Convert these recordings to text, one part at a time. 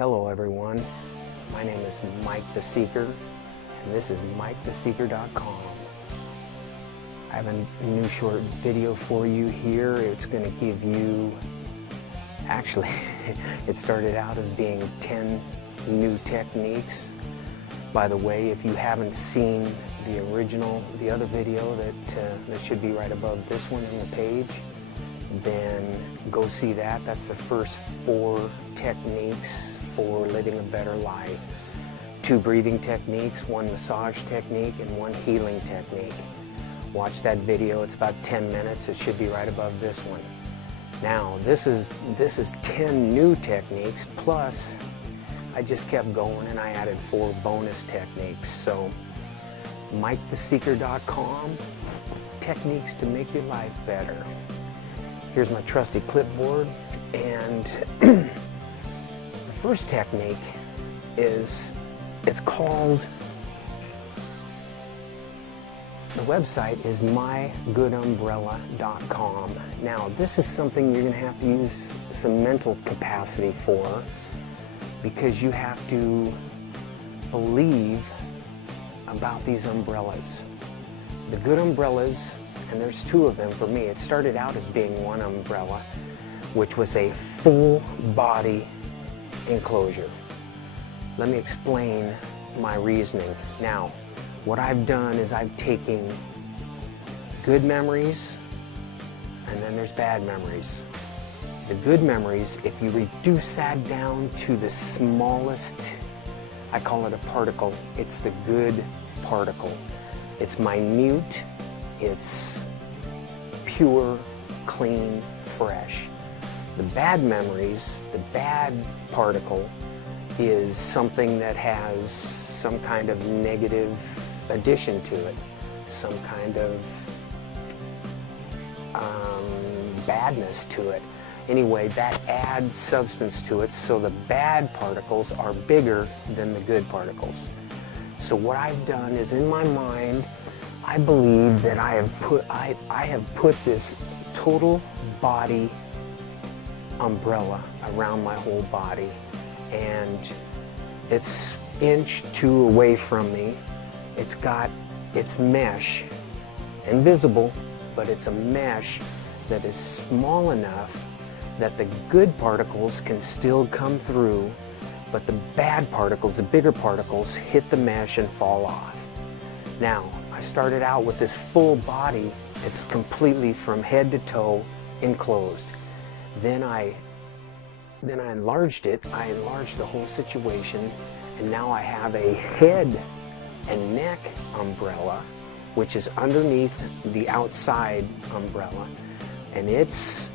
Hello everyone, my name is Mike the Seeker, and this is MikeTheSeeker.com. I have a new short video for you here. It's going to give you, actually, it started out as being 10 new techniques. By the way, if you haven't seen the original, the other video that should be right above this one on the page, then go see that. That's the first 4 techniques for living a better life. 2 breathing techniques, 1 massage technique, and 1 healing technique. Watch that video. It's about 10 minutes. It should be right above this one. Now, this is 10 new techniques, plus I just kept going and I added 4 bonus techniques. So, MikeTheSeeker.com, techniques to make your life better. Here's my trusty clipboard, and the first technique is, it's called, the website is mygoodumbrella.com. Now, this is something you're going to have to use some mental capacity for, because you have to believe about these umbrellas. The good umbrellas, and there's 2 of them for me. It started out as being 1 umbrella, which was a full body enclosure. Let me explain my reasoning. Now, what I've done is I've taken good memories, and then there's bad memories. The good memories, if you reduce that down to the smallest, I call it a particle, it's the good particle. It's minute, it's pure, clean, fresh. The bad memories, the bad particle, is something that has some kind of negative addition to it, some kind of badness to it. Anyway, that adds substance to it, so the bad particles are bigger than the good particles. So what I've done is, in my mind, I believe that I have put this total body umbrella around my whole body, and it's 1 inch, 2 away from me. It's got its mesh, invisible, but it's a mesh that is small enough that the good particles can still come through, but the bad particles, the bigger particles, hit the mesh and fall off. Now, I started out with this full body. It's completely from head to toe enclosed. Then I enlarged it. I enlarged the whole situation, and now I have a head and neck umbrella, which is underneath the outside umbrella, and it's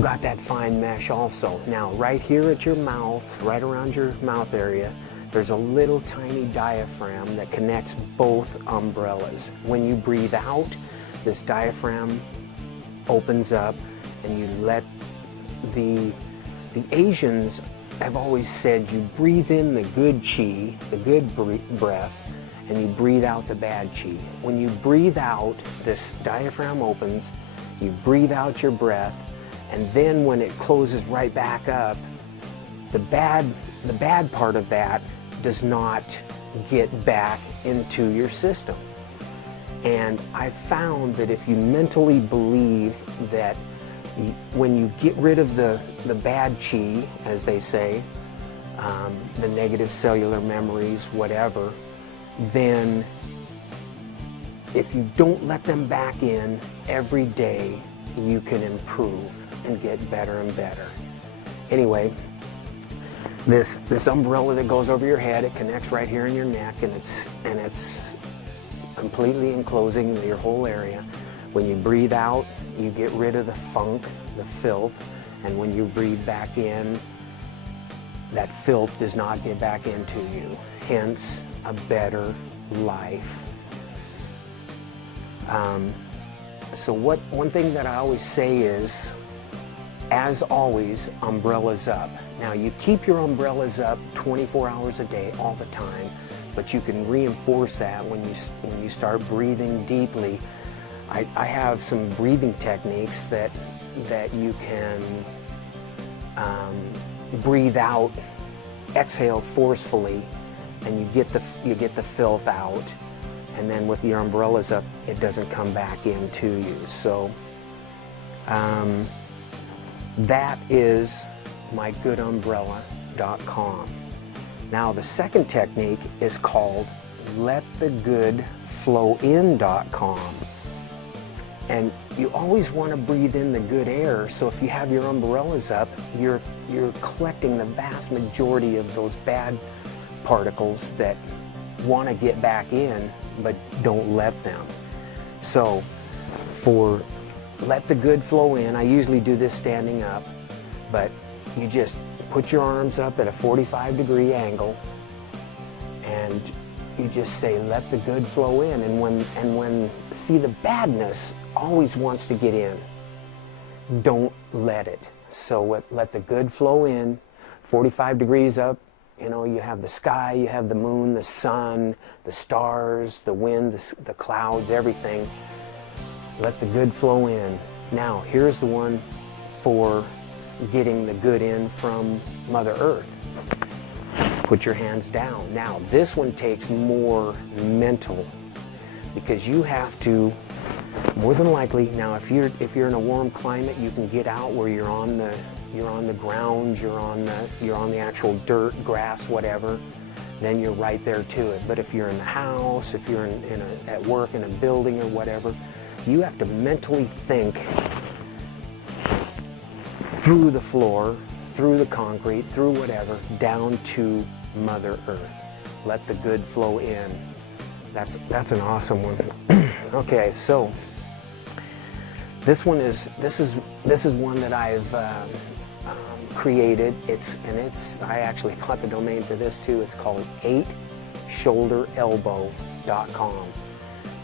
got that fine mesh also. Now, right here at your mouth, right around your mouth area, there's a little tiny diaphragm that connects both umbrellas. When you breathe out, this diaphragm opens up, and you let the Asians have always said you breathe in the good chi, the good breath, and you breathe out the bad chi. When you breathe out, this diaphragm opens, you breathe out your breath, and then when it closes right back up, the bad part of that does not get back into your system. And I found that if you mentally believe that when you get rid of the bad chi, as they say, the negative cellular memories, whatever, then if you don't let them back in every day, you can improve and get better and better. Anyway, this umbrella that goes over your head, it connects right here in your neck, and it's completely enclosing your whole area. When you breathe out, you get rid of the funk, the filth, and when you breathe back in, that filth does not get back into you. Hence, a better life. So one thing that I always say is, as always, umbrellas up. Now, you keep your umbrellas up 24 hours a day, all the time, but you can reinforce that when you start breathing deeply. I have some breathing techniques that you can breathe out, exhale forcefully, and you get the filth out. And then with your umbrellas up, it doesn't come back into you. So that is mygoodumbrella.com. Now the second technique is called letthegoodflowin.com. And you always want to breathe in the good air, so if you have your umbrellas up, you're collecting the vast majority of those bad particles that want to get back in but don't let them. So for let the good flow in, I usually do this standing up, but you just put your arms up at a 45-degree angle and you just say let the good flow in, and when see, the badness always wants to get in. Don't let it. So let the good flow in, 45 degrees up. You know, you have the sky, you have the moon, the sun, the stars, the wind, the clouds, everything. Let the good flow in. Now, here's the one for getting the good in from Mother Earth. Put your hands down. Now, this one takes more mental, because you have to, more than likely, now if you're in a warm climate, you can get out where you're on the ground, you're on the actual dirt, grass, whatever, then you're right there to it. But if you're in the house, if you're at work in a building or whatever, you have to mentally think through the floor, through the concrete, through whatever, down to Mother Earth. Let the good flow in. That's an awesome one. Okay, so this is one that I've created. I actually bought the domain for this too. It's called 8shoulderelbow.com.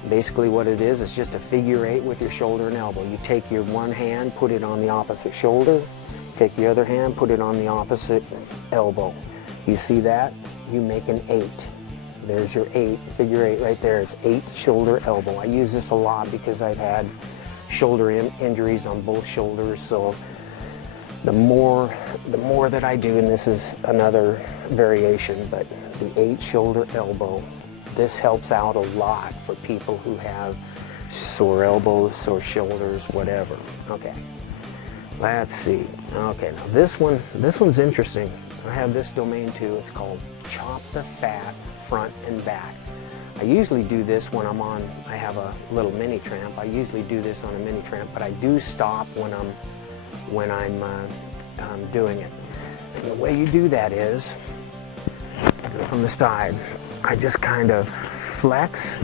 Basically what it is just a figure 8 with your shoulder and elbow. You take your one hand, put it on the opposite shoulder, take the other hand, put it on the opposite elbow. You see that? You make an 8. There's your 8, figure 8 right there. It's 8 shoulder elbow. I use this a lot because I've had shoulder injuries on both shoulders, so the more that I do, and this is another variation, but the 8 shoulder elbow, this helps out a lot for people who have sore elbows, sore shoulders, whatever. Okay, let's see. Okay, now this one's interesting. I have this domain too. It's called Chop the Fat Front and Back. I usually do this when I have a little mini tramp. I usually do this on a mini tramp, but I do stop when I'm doing it. And the way you do that is, from the side, I just kind of flex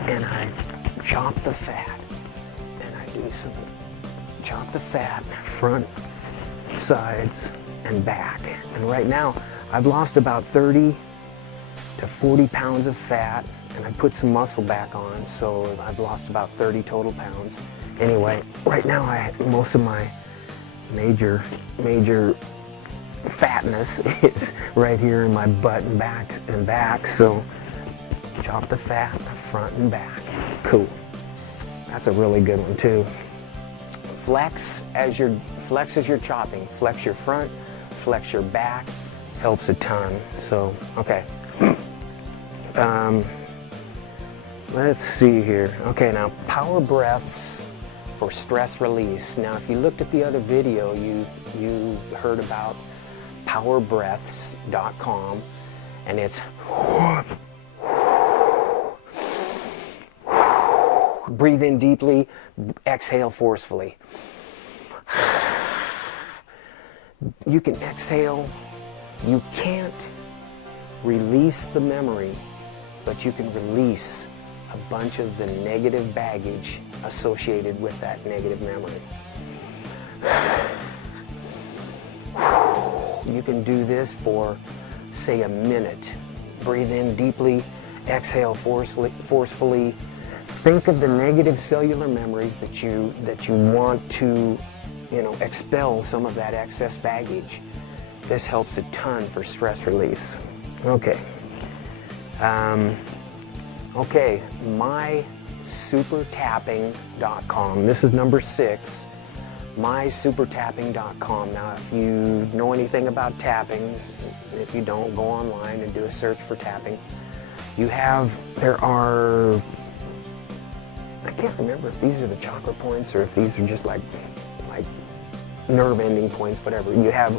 and I chop the fat. And I do some chop the fat, front, sides, and back. And right now, I've lost about 30 to 40 pounds of fat, and I put some muscle back on, so I've lost about 30 total pounds. Anyway, right now most of my major fatness is right here in my butt and back, so chop the fat front and back. Cool. That's a really good one too. Flex as you're chopping. Flex your front, flex your back, helps a ton. So, okay. Let's see here. Okay, now power breaths for stress release. Now, if you looked at the other video, you heard about powerbreaths.com, and it's breathe in deeply, exhale forcefully. You can exhale. You can't release the memory, but you can release a bunch of the negative baggage associated with that negative memory. You can do this for, say, a minute. Breathe in deeply, exhale forcefully. Think of the negative cellular memories that you want to, expel some of that excess baggage. This helps a ton for stress release. Okay. Okay, mysupertapping.com. This is number 6. mysupertapping.com. Now, if you know anything about tapping, if you don't, go online and do a search for tapping. There are, I can't remember if these are the chakra points or if these are just like nerve ending points, whatever. You have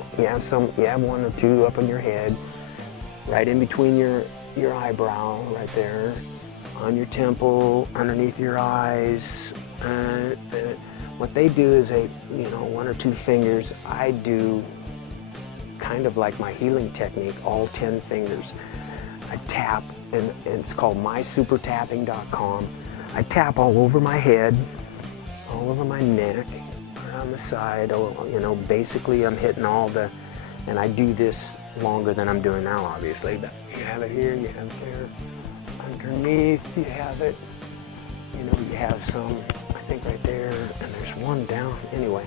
one or two up on your head, right in between your eyebrow, right there, on your temple, underneath your eyes. What they do is one or two fingers. I do kind of like my healing technique, all 10 fingers. I tap, and it's called mysupertapping.com. I tap all over my head, all over my neck, around the side. Basically I'm hitting and I do this longer than I'm doing now, obviously. But you have it here, you have it there, underneath, you have it. You have some, I think right there, and there's one down. Anyway,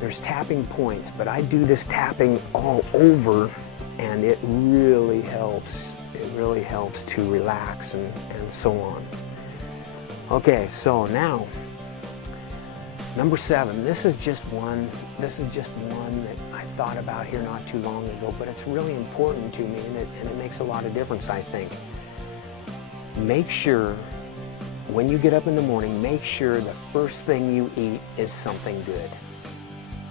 there's tapping points, but I do this tapping all over, and it really helps. It really helps to relax and so on. Okay, so now, number 7. This is just one that I thought about here not too long ago, but it's really important to me, and it makes a lot of difference, I think. Make sure, when you get up in the morning, make sure the first thing you eat is something good.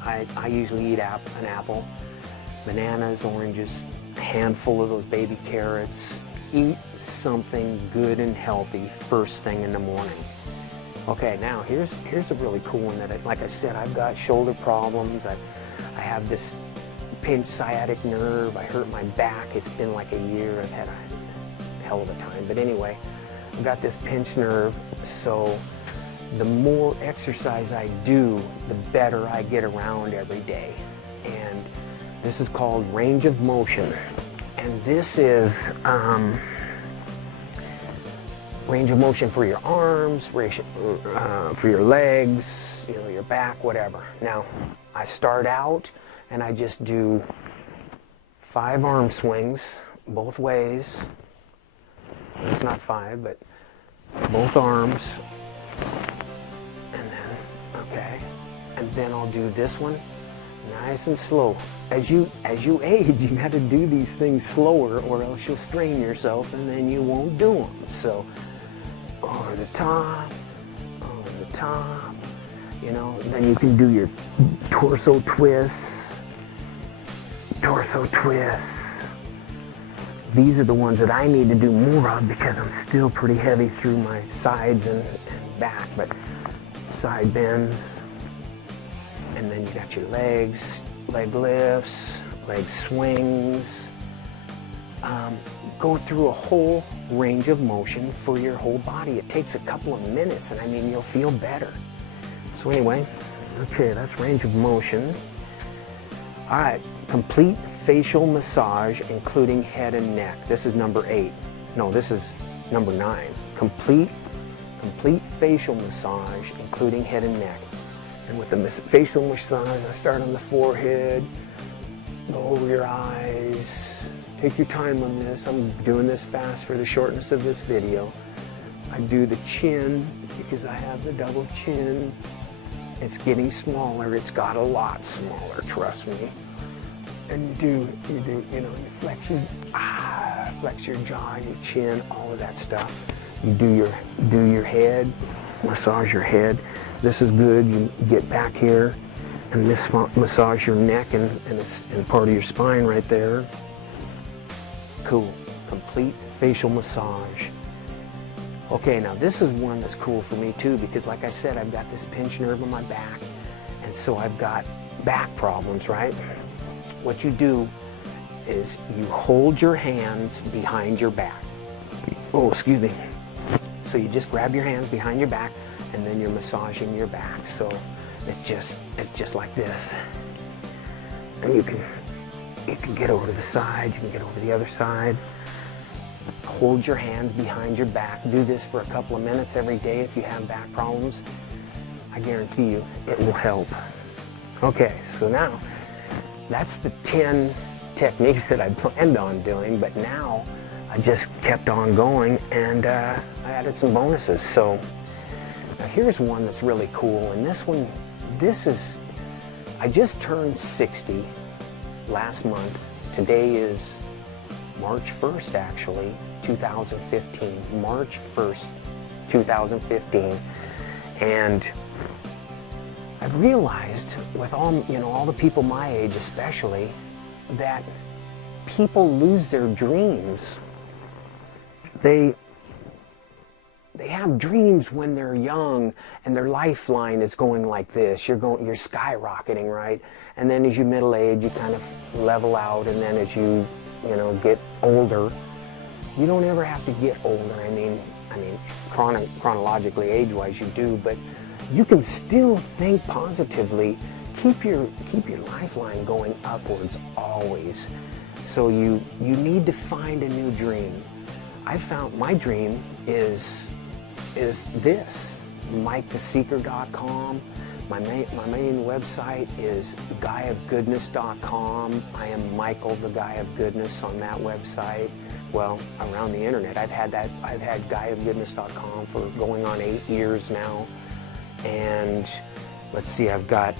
I usually eat an apple, bananas, oranges, a handful of those baby carrots. Eat something good and healthy first thing in the morning. Okay, now here's a really cool one that, like I said, I've got shoulder problems. I have this pinched sciatic nerve. I hurt my back. It's been like a year. I've had a hell of a time. But anyway, I've got this pinched nerve, so the more exercise I do, the better I get around every day. And this is called range of motion. And this is range of motion for your arms, for your legs, your back, whatever. Now, I start out and I just do 5 arm swings both ways. It's not 5, but both arms. And then, okay. And then I'll do this one nice and slow. As you age, you got to do these things slower, or else you'll strain yourself and then you won't do them. So, over the top, then you can do your torso twists. These are the ones that I need to do more of because I'm still pretty heavy through my sides and back, but side bends. And then you got your legs, leg lifts, leg swings. Go through a whole range of motion for your whole body. It takes a couple of minutes, and you'll feel better. So anyway, okay, that's range of motion. All right, complete facial massage, including head and neck. This is number 8. No, this is number 9. Complete facial massage, including head and neck. And with the facial massage, I start on the forehead, go over your eyes. Take your time on this. I'm doing this fast for the shortness of this video. I do the chin because I have the double chin. It's getting smaller. It's got a lot smaller, trust me. And you flex your jaw, your chin, all of that stuff. You do your head, massage your head. This is good. You get back here and massage your neck and part of your spine right there. Cool. Complete facial massage. Okay, now this is one that's cool for me too, because like I said, I've got this pinched nerve in my back, and so I've got back problems, right? What you do is you hold your hands behind your back. Oh, excuse me. So you just grab your hands behind your back, and then you're massaging your back. So it's just like this. And you can get over to the side, you can get over to the other side. Hold your hands behind your back. Do this for a couple of minutes every day if you have back problems. I guarantee you it will help. Okay, so now that's the 10 techniques that I planned on doing, but now I just kept on going, and I added some bonuses. So now here's one that's really cool, and this is I just turned 60 last month. Today is March 1st, actually, 2015. March 1st, 2015. And I've realized with all the people my age especially, that people lose their dreams. They have dreams when they're young, and their lifeline is going like this. You're skyrocketing, right? And then as you middle age, you kind of level out, and then as you get older, you don't ever have to get older. I mean, chronologically, age-wise, you do, but you can still think positively. Keep your lifeline going upwards always. So you need to find a new dream. I found my dream is this, MikeTheSeeker.com. My main website is guyofgoodness.com. I am Michael, the Guy of Goodness, on that website. Well, around the internet, I've had guyofgoodness.com for going on 8 years now. And let's see, I've got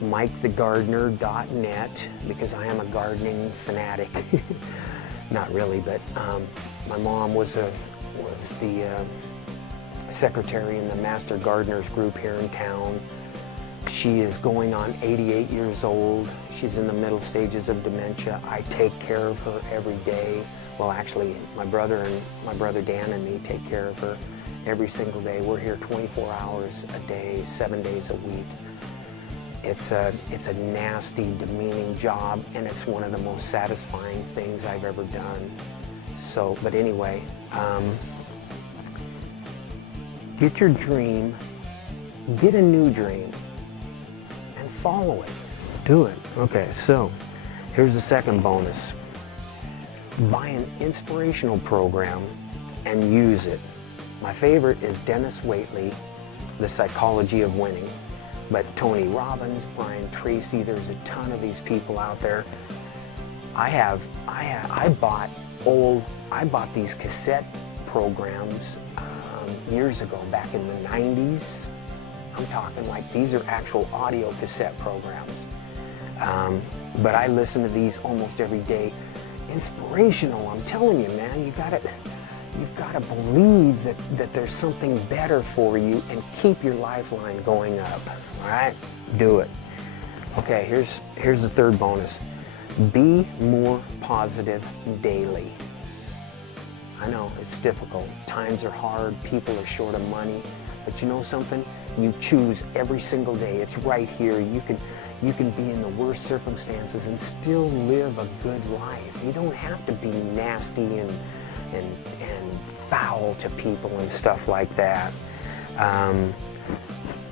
MikeTheGardener.net, because I am a gardening fanatic. Not really, but my mom was the secretary in the Master Gardeners group here in town. She is going on 88 years old. She's in the middle stages of dementia. I take care of her every day. Well, actually, my brother Dan and me take care of her every single day. We're here 24 hours a day, 7 days a week. It's a nasty, demeaning job, and it's one of the most satisfying things I've ever done. So, but anyway, get your dream, get a new dream, and follow it. Do it. Okay, so here's the second bonus. Buy an inspirational program and use it. My favorite is Dennis Waitley, The Psychology of Winning. But Tony Robbins, Brian Tracy, there's a ton of these people out there. I bought these cassette programs years ago, back in the 90s. I'm talking like these are actual audio cassette programs. But I listen to these almost every day. Inspirational, I'm telling you, man, you've got to believe that there's something better for you, and keep your lifeline going up. All right, do it. Okay, here's the third bonus. Be more positive daily. I know it's difficult. Times are hard. People are short of money. But you know something? You choose every single day. It's right here. You can be in the worst circumstances and still live a good life. You don't have to be nasty and foul to people and stuff like that.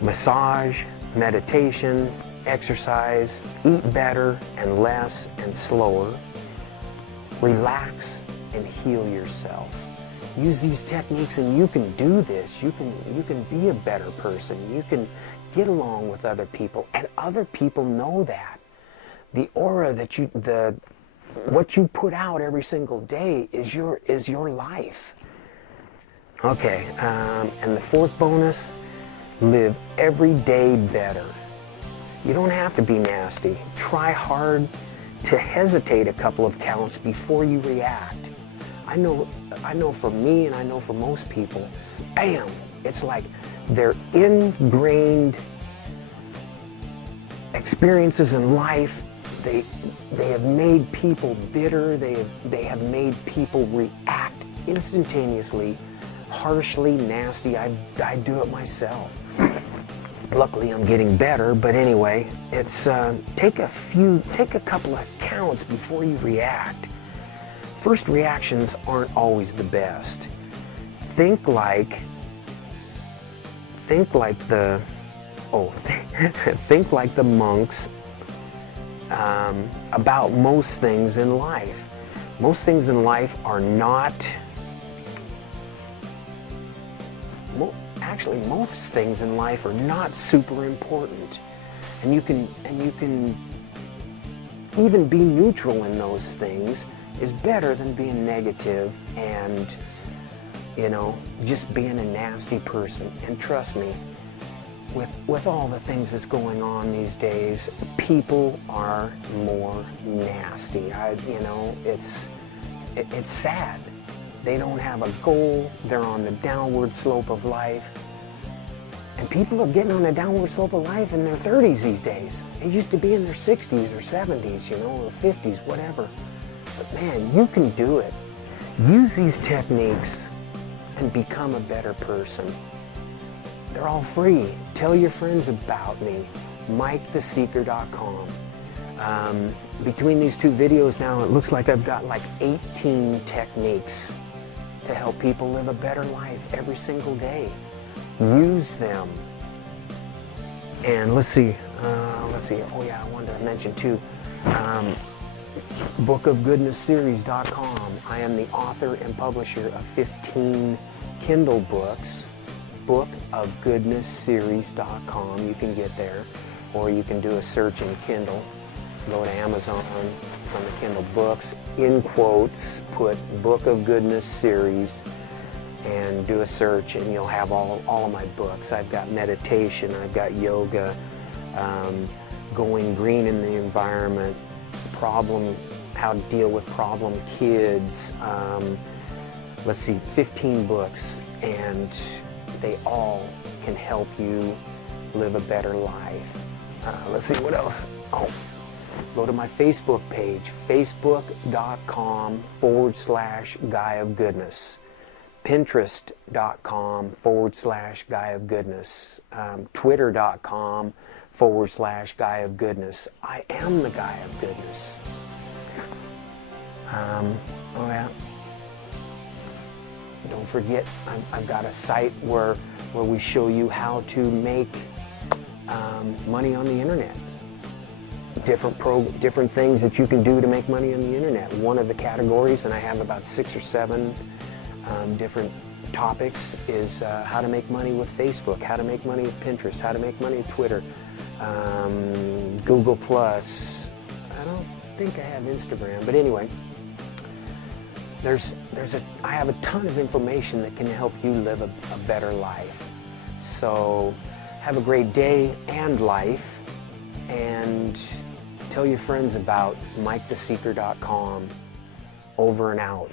Massage, meditation, exercise, eat better and less and slower. Relax and heal yourself. Use these techniques and you can do this. You can be a better person. You can get along with other people, and other people know that. The aura that what you put out every single day is your life. Okay, and the fourth bonus, live every day better. You don't have to be nasty. Try hard to hesitate a couple of counts before you react. I know for me, and I know for most people, bam, it's like their ingrained experiences in life, they have made people bitter, they have made people react instantaneously, harshly, nasty. I do it myself. Luckily, I'm getting better, but anyway, it's take a couple of counts before you react. First reactions aren't always the best. Think like the monks about most things in life. Most things in life are not. Actually, most things in life are not super important, and you can even be neutral in those things is better than being negative and just being a nasty person. And trust me, with all the things that's going on these days, people are more nasty. It's sad. They don't have a goal. They're on the downward slope of life. And people are getting on the downward slope of life in their 30s these days. It used to be in their 60s or 70s, or 50s, whatever. But man, you can do it. Use these techniques and become a better person. They're all free. Tell your friends about me. MikeTheSeeker.com. Between these two videos now, it looks like I've got like 18 techniques to help people live a better life every single day. Use them. And let's see. Oh yeah, I wanted to mention too. BookOfGoodnessSeries.com. I am the author and publisher of 15 Kindle books. BookOfGoodnessSeries.com. You can get there, or you can do a search in Kindle. Go to Amazon on the Kindle books. In quotes, put Book of Goodness Series and do a search, and you'll have all of my books. I've got meditation, I've got yoga, going green in the environment, how to deal with problem kids. 15 books, and they all can help you live a better life. Let's see what else. Go to my Facebook page, facebook.com/Guy of Goodness. Pinterest.com/Guy of Goodness. Twitter.com/Guy of Goodness. I am the Guy of Goodness. Don't forget, I've got a site where we show you how to make money on the internet. Different things that you can do to make money on the internet. One of the categories, and I have about 6 or 7 different topics, is how to make money with Facebook, how to make money with Pinterest, how to make money with Twitter, Google Plus. I don't think I have Instagram, but anyway, I have a ton of information that can help you live a better life. So have a great day and life, and tell your friends about MikeTheSeeker.com. Over and out.